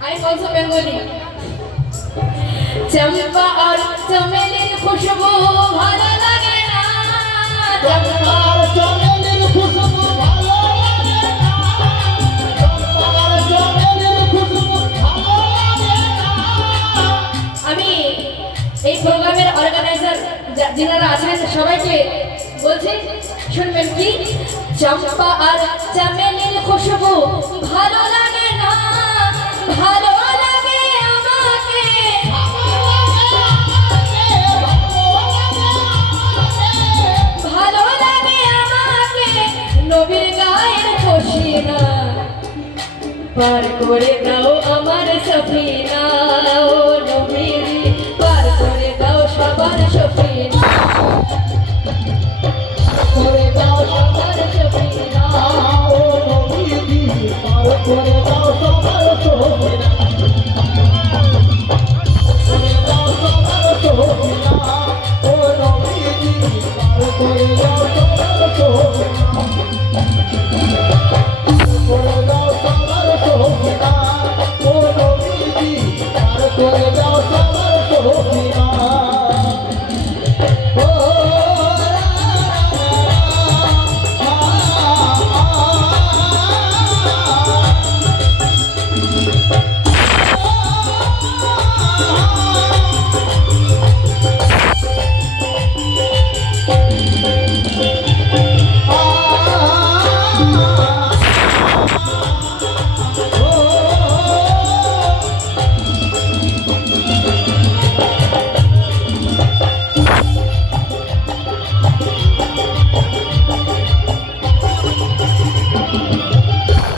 I am also Bengali. चंपा और चमेली खुशबू भालो लगे ना चंपा और चमेली खुशबू भालो लगे ना चंपा और चमेली खुशबू भालो लगे ना আমি এই প্রোগ্রামের অর্গানাইজার যারা আছেন সবাইকে বলছি শুনবেন কি চম্পা আর চমেলির খুশবু ভালো লাগে না ভালো লাগে আমাকে ভালো লাগে আমাকে নবীর গায়ের খুশিনা পার করে দাও আমার সফিনা ও নবীর পার করে দাও সবার সফিনা করে দাও সবার সফিনা ও নবী পার করে দাও